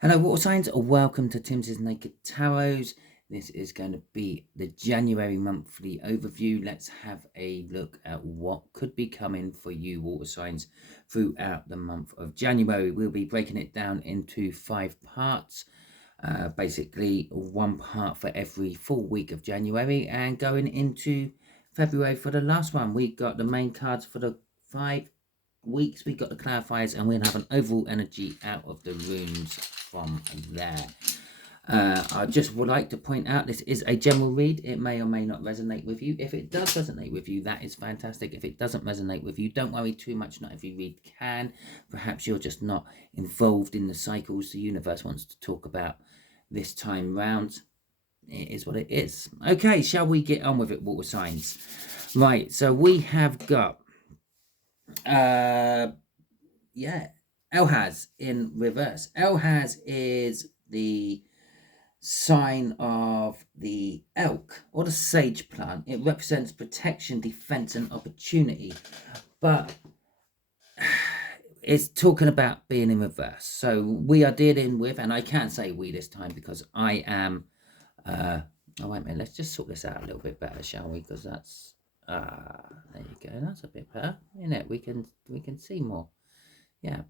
Hello, water signs. Welcome to Timsy Naked Tarot. This is going to be the January monthly overview. Let's have a look at what could be coming for you, water signs, throughout the month of January. We'll be breaking it down into 5 parts. Basically, one part for every full week of January, and going into February for the last one. We got the main cards for the 5 weeks. We got the clarifiers, and we'll have an overall energy out of the runes from there. I just would like to point out this is a general read. It may or may not resonate with you. If it does resonate with you, that is fantastic. If it doesn't resonate with you, don't worry too much. Not every read can. Perhaps you're just not involved in the cycles the universe wants to talk about this time round. It is what it is. Okay, shall we get on with it, water signs? Right, so we have got Elhaz in reverse. Elhaz is the sign of the elk or the sage plant. It represents protection, defense, and opportunity, but it's talking about being in reverse. So we are dealing with, and I can't say we this time because I am oh wait a minute, let's just sort this out a little bit better, shall we? Because that's there you go, that's a bit better, isn't it? We can see more. Yeah.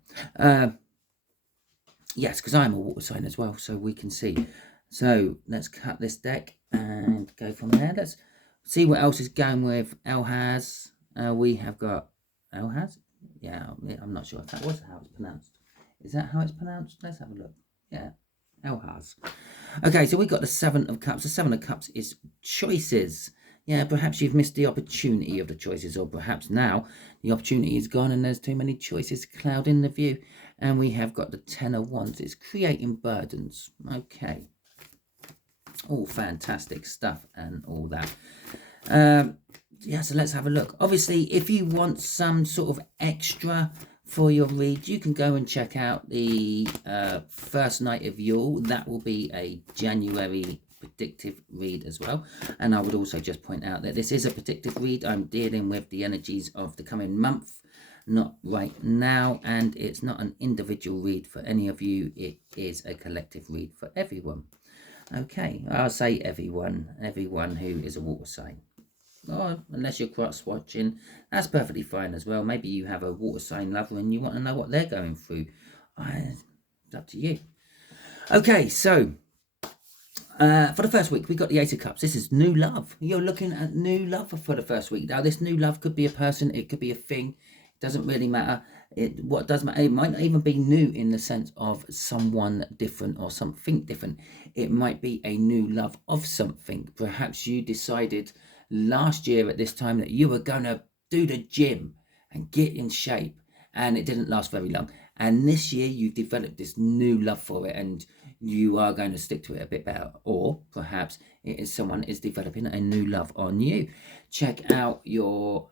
Yes, because I'm a water sign as well, so we can see. So let's cut this deck and go from there. Let's see what else is going with Elhaz. We have got Elhaz. Yeah, I'm not sure if that was how it's pronounced. Is that how it's pronounced? Let's have a look. Yeah, Elhaz. Okay, so we got the 7 of Cups. The 7 of Cups is choices. Yeah, perhaps you've missed the opportunity of the choices, or perhaps now the opportunity is gone and there's too many choices clouding the view. And we have got the 10 of Wands. It's creating burdens. Okay. All fantastic stuff and all that. Yeah, so let's have a look. Obviously, if you want some sort of extra for your read, you can go and check out the first night of Yule. That will be a January predictive read as well. And I would also just point out that this is a predictive read. I'm dealing with the energies of the coming month, not right now, and it's not an individual read for any of you. It is a collective read for everyone. Okay, I'll say everyone who is a water sign. Oh, unless you're cross watching, that's perfectly fine as well. Maybe you have a water sign lover and you want to know what they're going through. It's up to you. Okay, so for the first week, we got the 8 of Cups. This is new love. You're looking at new love for the first week. Now, this new love could be a person, it could be a thing. It doesn't really matter. What does matter, it might not even be new in the sense of someone different or something different. It might be a new love of something. Perhaps you decided last year at this time that you were going to do the gym and get in shape, and it didn't last very long. And this year you've developed this new love for it, and you are going to stick to it a bit better. Or perhaps it is someone is developing a new love on you. Check out your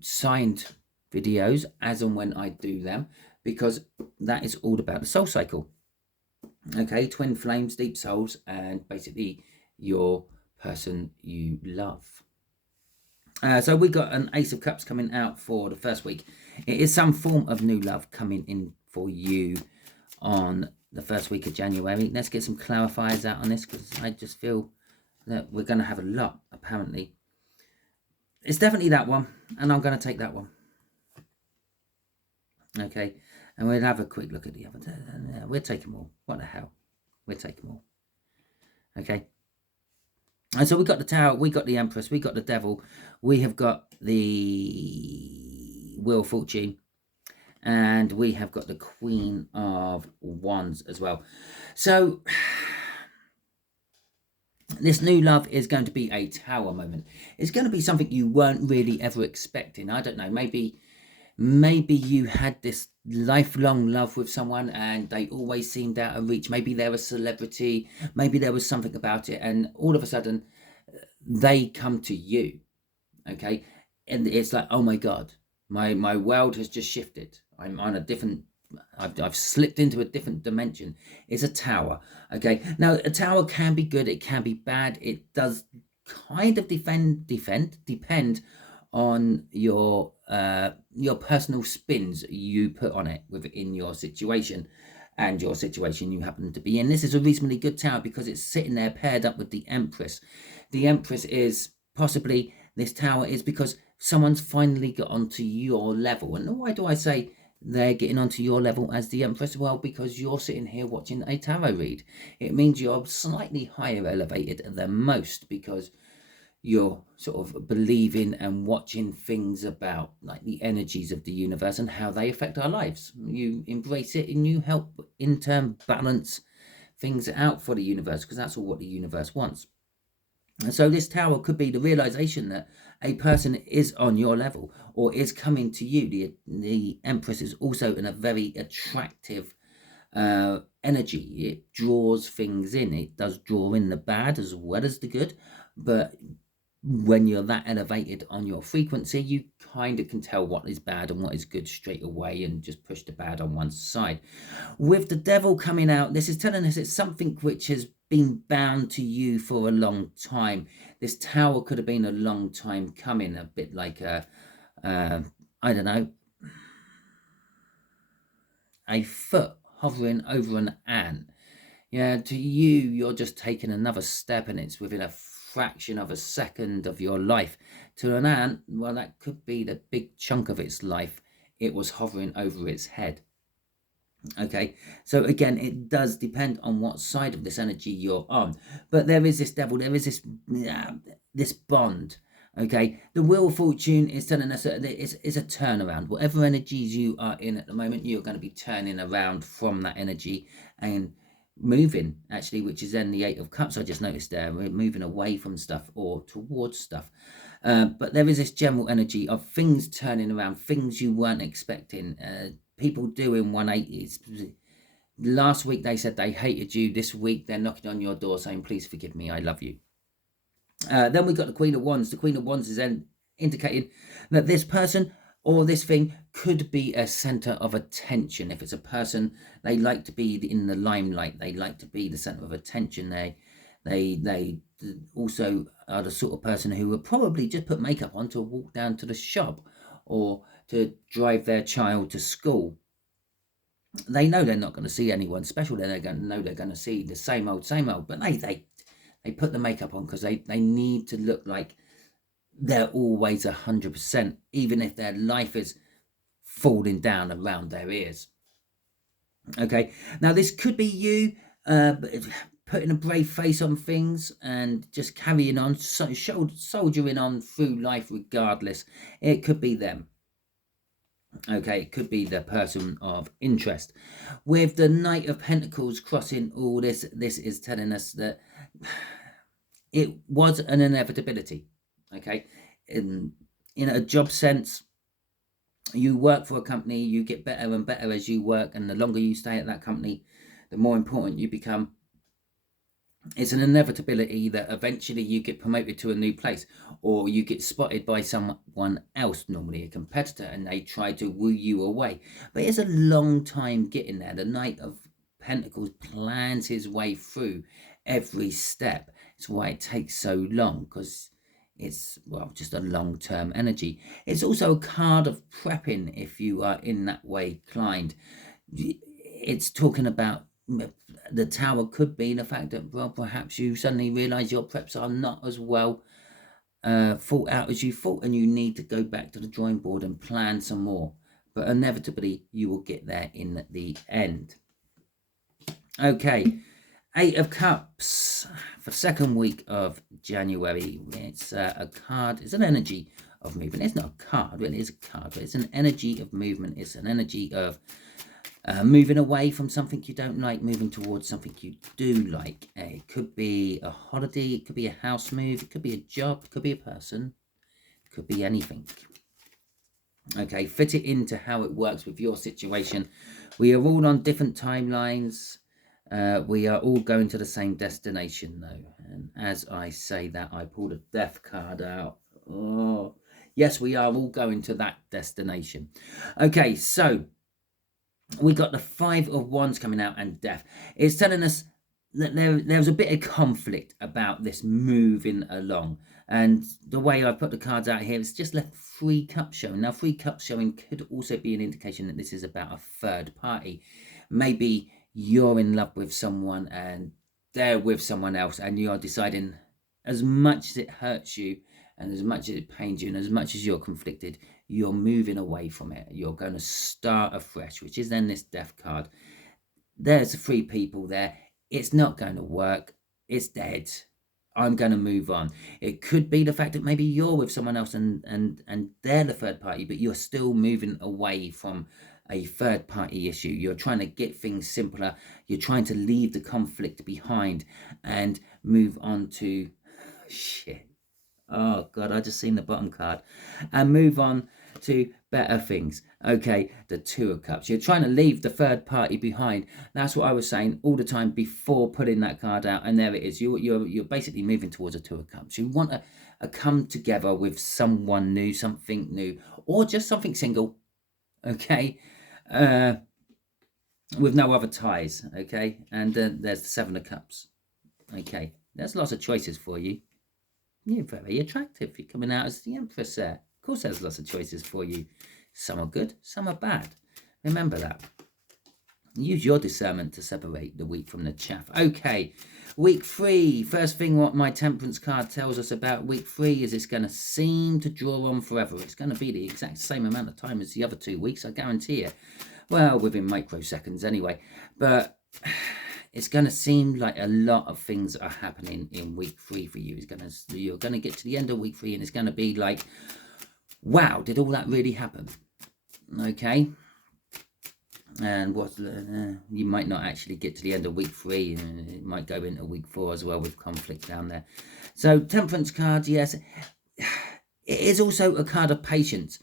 signed videos as and when I do them, because that is all about the soul cycle. Okay, twin flames, deep souls, and basically your person you love. So we got an Ace of Cups coming out for the first week. It is some form of new love coming in for you on the first week of January. Let's get some clarifiers out on this, because I just feel that we're going to have a lot, apparently. It's definitely that one, and I'm going to take that one. Okay, and we'll have a quick look at the other. We'll take them all. What the hell? We'll take them all. Okay. And so we got the Tower, we got the Empress, we got the Devil, we have got the Wheel of Fortune, and we have got the Queen of Wands as well. So this new love is going to be a Tower moment. It's going to be something you weren't really ever expecting. I don't know, maybe you had this lifelong love with someone and they always seemed out of reach. Maybe they're a celebrity, maybe there was something about it, and all of a sudden they come to you. Okay, and it's like, oh my god, my world has just shifted. I'm on a different, I've slipped into a different dimension. It's a Tower. Okay, now a Tower can be good, it can be bad. It does kind of depend on your personal spins you put on it within your situation. and your situation you happen to be in. This is a reasonably good tower because it's sitting there paired up with the Empress. The Empress is possibly, this tower is because someone's finally got onto your level. And why do I say they're getting onto your level as the Empress? Well, because you're sitting here watching a tarot read. It means you're slightly higher elevated than most because you're sort of believing and watching things about like the energies of the universe and how they affect our lives. You embrace it and you help in turn balance things out for the universe, because that's all what the universe wants. And so this tower could be the realization that a person is on your level or is coming to you. The Empress is also in a very attractive energy. It draws things in. It does draw in the bad as well as the good, but when you're that elevated on your frequency, you kind of can tell what is bad and what is good straight away and just push the bad on one side. With the Devil coming out, this is telling us it's something which has been bound to you for a long time. This tower could have been a long time coming, a bit like I don't know, a foot hovering over an ant. Yeah, to you, you're just taking another step and it's within a fraction of a second of your life. To an ant, well, that could be the big chunk of its life. It was hovering over its head. Okay, so again, it does depend on what side of this energy you're on. But there is this Devil, there is this bond. Okay, the Wheel of Fortune is telling us that it's a turnaround. Whatever energies you are in at the moment, you're going to be turning around from that energy and moving, actually, which is then the Eight of Cups. I just noticed there, we're moving away from stuff or towards stuff. But there is this general energy of things turning around, things you weren't expecting, people doing 180s. Last week they said they hated you. This week they're knocking on your door saying, please forgive me, I love you. Then we've got the Queen of Wands. The Queen of Wands is then indicating that this person or this thing could be a center of attention. If it's a person, they like to be in the limelight. They like to be the center of attention. They also are the sort of person who would probably just put makeup on to walk down to the shop or to drive their child to school. They know they're not going to see anyone special. They're going to know they're going to see the same old, but they put the makeup on because they need to look like they're always 100%, even if their life is falling down around their ears. Okay, now this could be you putting a brave face on things and just carrying on, soldiering on through life regardless. It could be them. Okay, it could be the person of interest. With the Knight of Pentacles crossing all this is telling us that it was an inevitability. Okay, in a job sense, you work for a company, you get better and better as you work, and the longer you stay at that company, the more important you become. It's an inevitability that eventually you get promoted to a new place, or you get spotted by someone else, normally a competitor, and they try to woo you away. But it's a long time getting there. The Knight of Pentacles plans his way through every step. It's why it takes so long, because it's, well, just a long-term energy. It's also a card of prepping if you are in that way inclined. It's talking about the Tower could be the fact that, well, perhaps you suddenly realise your preps are not as well thought out as you thought, and you need to go back to the drawing board and plan some more. But inevitably, you will get there in the end. Okay, Eight of Cups for second week of January. It's a card. It's an energy of movement. It's not a card, really. It's a card, but it's an energy of movement. It's an energy of moving away from something you don't like, moving towards something you do like. It could be a holiday, it could be a house move, it could be a job, it could be a person, it could be anything. Okay, fit it into how it works with your situation. We are all on different timelines. We are all going to the same destination, though. And as I say that, I pulled a death card out. Oh, yes, we are all going to that destination. Okay, so we got the Five of Wands coming out and Death. It's telling us that there's a bit of conflict about this moving along. And the way I put the cards out here, it's just left Three Cups showing. Now, Three Cups showing could also be an indication that this is about a third party. Maybe you're in love with someone and they're with someone else, and you're deciding, as much as it hurts you and as much as it pains you and as much as you're conflicted, you're moving away from it. You're going to start afresh, which is then this Death card. There's 3 people there. It's not going to work. It's dead. I'm going to move on. It could be the fact that maybe you're with someone else and they're the third party, but you're still moving away from a third party issue. You're trying to get things simpler. You're trying to leave the conflict behind and move on to shit. Oh God, I just seen the bottom card, and move on to better things. Okay, the 2 of Cups. You're trying to leave the third party behind. That's what I was saying all the time before putting that card out, and there it is. You're basically moving towards a 2 of Cups. You want a come together with someone new, something new, or just something single. Okay, with no other ties. Okay, and there's the 7 of Cups. Okay, there's lots of choices for you. You're very attractive. You're coming out as the Empress there. Of course, there's lots of choices for you. Some are good, some are bad. Remember that. Use your discernment to separate the wheat from the chaff. Okay, week 3. First thing what my Temperance card tells us about week 3 is it's going to seem to draw on forever. It's going to be the exact same amount of time as the other 2 weeks, I guarantee you. Well, within microseconds anyway. But it's going to seem like a lot of things are happening in week 3 for you. You're going to get to the end of week 3 and it's going to be like, wow, did all that really happen? Okay. And you might not actually get to the end of week 3, and it might go into week 4 as well with conflict down there. So Temperance card, yes. It is also a card of patience.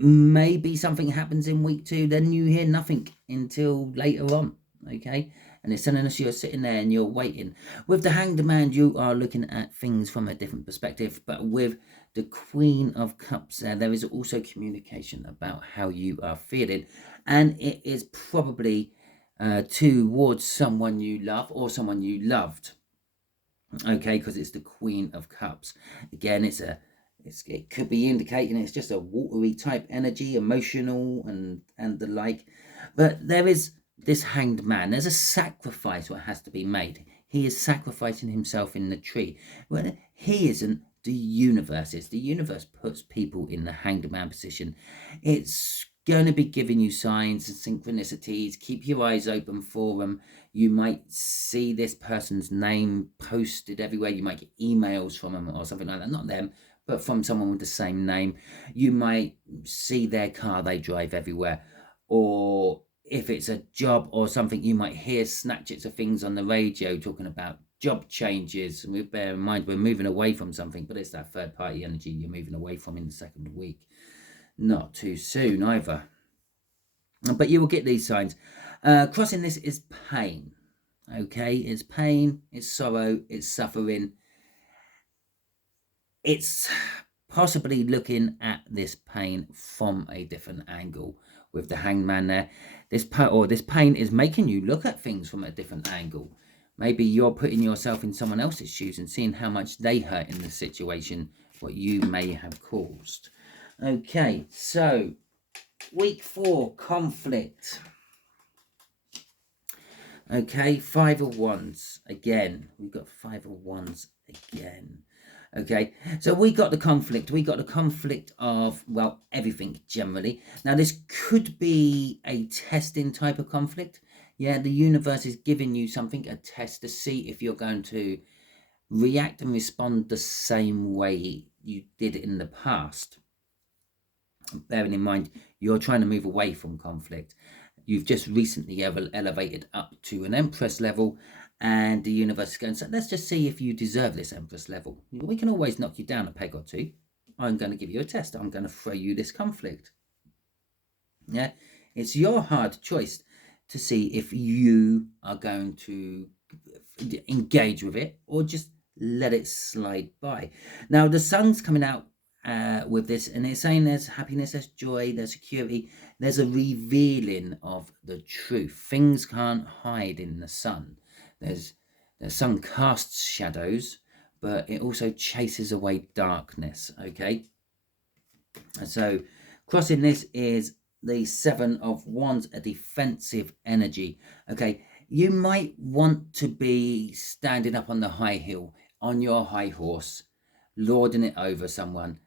Maybe something happens in week 2, then you hear nothing until later on. Okay, and it's telling us you're sitting there and you're waiting. With the Hanged Man, you are looking at things from a different perspective, but with the Queen of Cups there is also communication about how you are feeling, and it is probably towards someone you love or someone you loved. Okay, because it's the Queen of Cups. Again, it could be indicating it's just a watery type energy, emotional and the like, but there is this Hanged Man. There's a sacrifice what has to be made. He is sacrificing himself in the tree. Well, he isn't. The universe is. The universe puts people in the Hanged Man position. It's going to be giving you signs and synchronicities. Keep your eyes open for them. You might see this person's name posted everywhere. You might get emails from them or something like that. Not them, but from someone with the same name. You might see their car they drive everywhere. Or if it's a job or something, you might hear snatches of things on the radio talking about job changes. And we bear in mind, we're moving away from something, but it's that third party energy you're moving away from in the second week. Not too soon either. But you will get these signs. Crossing this is pain. Okay, it's pain, it's sorrow, it's suffering. It's possibly looking at this pain from a different angle with the Hanged Man there. This pain is making you look at things from a different angle. Maybe you're putting yourself in someone else's shoes and seeing how much they hurt in the situation, what you may have caused. Okay, so week 4, conflict. Okay, 5 of Wands again. We've got 5 of Wands again. Okay, so we got the conflict. We got the conflict of, well, everything generally. Now, this could be a testing type of conflict. Yeah, the universe is giving you something, a test to see if you're going to react and respond the same way you did in the past. Bearing in mind, you're trying to move away from conflict. You've just recently elevated up to an Empress level, and the universe is going, so let's just see if you deserve this Empress level. We can always knock you down a peg or two. I'm going to give you a test. I'm going to throw you this conflict. Yeah, it's your hard choice to see if you are going to engage with it or just let it slide by. Now, the sun's coming out with this, and it's saying there's happiness, there's joy, there's security, there's a revealing of the truth. Things can't hide in the sun. The sun casts shadows, but it also chases away darkness. Okay, so crossing this is the Seven of Wands, a defensive energy. Okay, you might want to be standing up on the high hill, on your high horse, lording it over someone,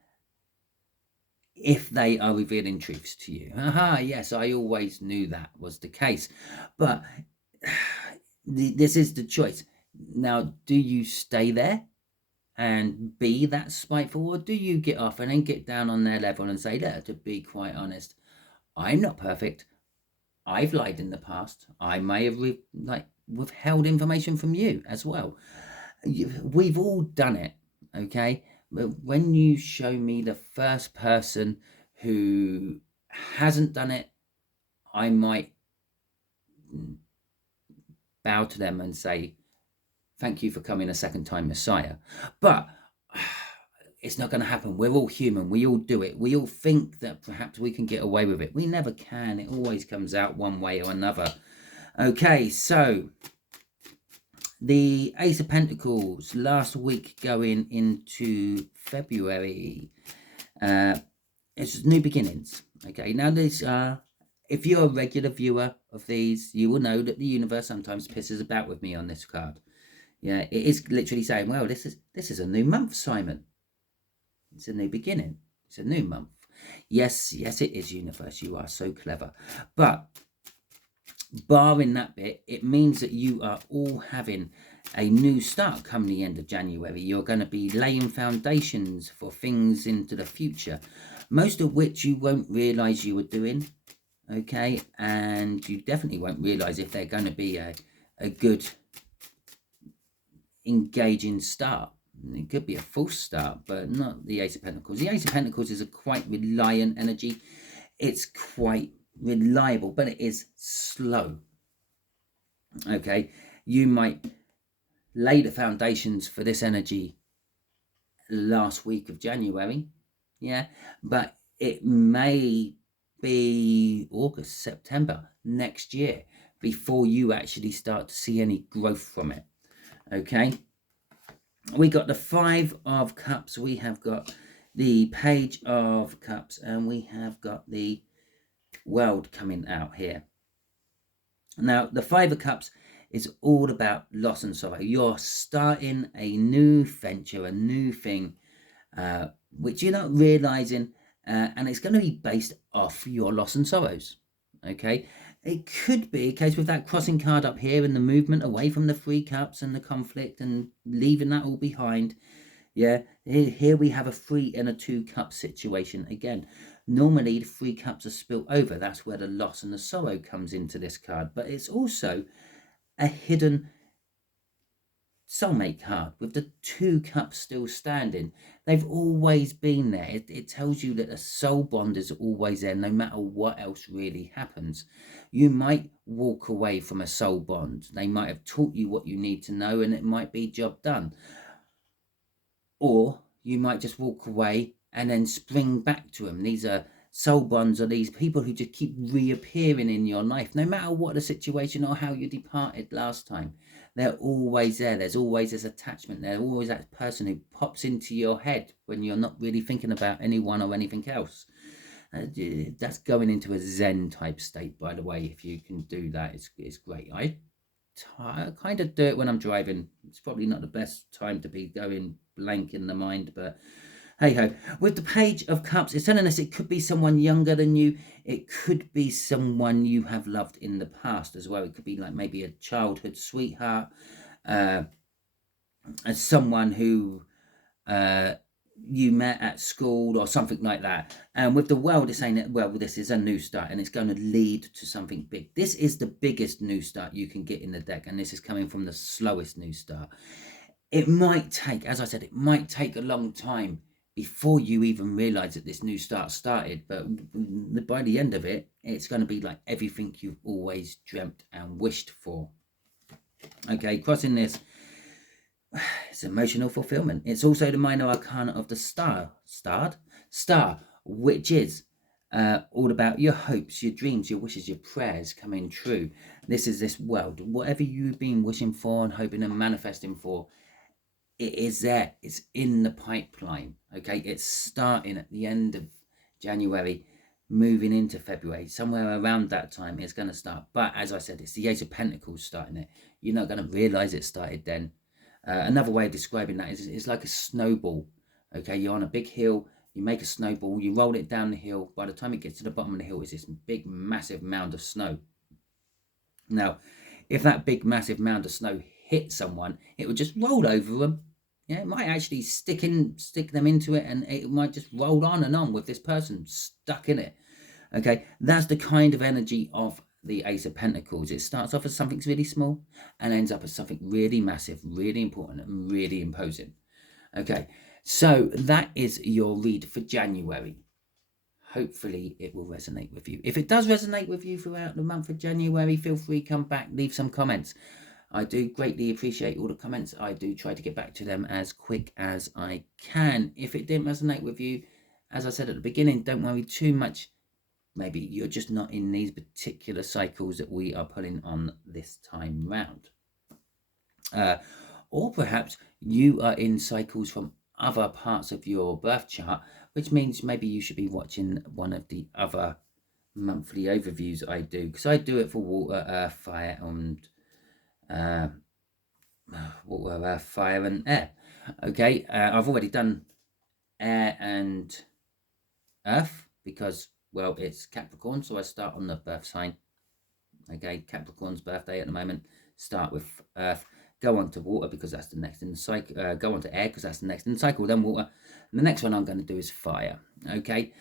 if they are revealing truths to you. Aha, yes, I always knew that was the case. But this is the choice. Now, do you stay there and be that spiteful, or do you get off and then get down on their level and say, look, to be quite honest, I'm not perfect. I've lied in the past. I may have withheld information from you as well. We've all done it, okay? But when you show me the first person who hasn't done it, I might bow to them and say, thank you for coming a second time, Messiah. But it's not going to happen. We're all human. We all do it. We all think that perhaps we can get away with it. We never can. It always comes out one way or another. Okay, so the Ace of Pentacles last week going into February. It's new beginnings. Okay, now these if you're a regular viewer of these, you will know that the universe sometimes pisses about with me on this card. Yeah, it is literally saying, well, this is a new month, Simon. It's a new beginning. It's a new month. Yes, it is, universe. You are so clever. But barring that bit, it means that you are all having a new start come the end of January. You're going to be laying foundations for things into the future, most of which you won't realise you were doing. Okay, and you definitely won't realise if they're going to be a good, engaging start. It could be a false start, but not the Ace of Pentacles. The Ace of Pentacles is a quite reliant energy. It's quite reliable, but it is slow. Okay, you might lay the foundations for this energy last week of January, yeah, but it may be August, September next year before you actually start to see any growth from it. Okay, we got the Five of Cups, we have got the Page of Cups, and we have got the World coming out here. Now, the Five of Cups is all about loss and sorrow. You're starting a new venture, a new thing, which you're not realizing, and it's going to be based off your loss and sorrows. Okay, it could be a case with that crossing card up here and the movement away from the Three Cups and the conflict and leaving that all behind. Yeah, here we have a 3 and a 2 cup situation again. Normally the 3 cups are spilt over. That's where the loss and the sorrow comes into this card, but it's also a hidden soulmate card with the 2 cups still standing. They've always been there. It tells you that a soul bond is always there, no matter what else really happens. You might walk away from a soul bond. They might have taught you what you need to know, and it might be job done. Or you might just walk away and then spring back to them. These are soul bonds, are these people who just keep reappearing in your life, no matter what the situation or how you departed last time. They're always there. There's always this attachment. There's always that person who pops into your head when you're not really thinking about anyone or anything else. That's going into a Zen type state, by the way. If you can do that, it's great. I kind of do it when I'm driving. It's probably not the best time to be going blank in the mind, but hey ho. With the Page of Cups, it's telling us it could be someone younger than you. It could be someone you have loved in the past as well. It could be like maybe a childhood sweetheart, as someone who you met at school or something like that. And with the World, it's saying that, well, this is a new start and it's going to lead to something big. This is the biggest new start you can get in the deck, and this is coming from the slowest new start. It might take, as I said, it might take a long time before you even realize that this new start started, but by the end of it, it's going to be like everything you've always dreamt and wished for. Okay, crossing this, it's emotional fulfillment. It's also the minor arcana of the star, which is all about your hopes, your dreams, your wishes, your prayers coming true. This is this world. Whatever you've been wishing for and hoping and manifesting for, it is there. It's in the pipeline. Okay, it's starting at the end of January, moving into February. Somewhere around that time it's going to start. But as I said, it's the Ace of Pentacles starting it. You're not going to realize it started then. Another way of describing that is it's like a snowball. Okay, you're on a big hill, you make a snowball, you roll it down the hill. By the time it gets to the bottom of the hill, it's this big, massive mound of snow. Now, if that big, massive mound of snow hit someone, it would just roll over them. Yeah, it might actually stick them into it, and it might just roll on and on with this person stuck in it. Okay, that's the kind of energy of the Ace of Pentacles. It starts off as something really small and ends up as something really massive, really important, and really imposing. Okay, so that is your read for January. Hopefully it will resonate with you. If it does resonate with you throughout the month of January, feel free to come back, leave some comments. I do greatly appreciate all the comments. I do try to get back to them as quick as I can. If it didn't resonate with you, as I said at the beginning, don't worry too much. Maybe you're just not in these particular cycles that we are pulling on this time round. Or perhaps you are in cycles from other parts of your birth chart, which means maybe you should be watching one of the other monthly overviews I do, because I do it for water, earth, fire, and water, earth, fire, and air. Okay, I've already done air and earth because, well, it's Capricorn, so I start on the birth sign. Okay, Capricorn's birthday at the moment. Start with earth, go on to water because that's the next in the cycle. Go on to air because that's the next in the cycle, then water. And the next one I'm going to do is fire. Okay,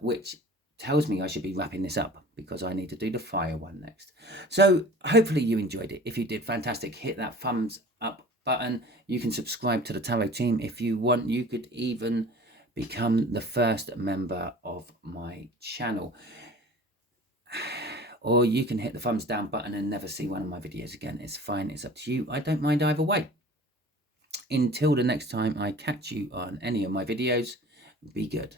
which tells me I should be wrapping this up because I need to do the fire one next. So hopefully you enjoyed it. If you did, fantastic. Hit that thumbs up button. You can subscribe to the Tarot team if you want. You could even become the first member of my channel, or you can hit the thumbs down button and never see one of my videos again. It's fine, it's up to you. I don't mind either way. Until the next time I catch you on any of my videos, be good.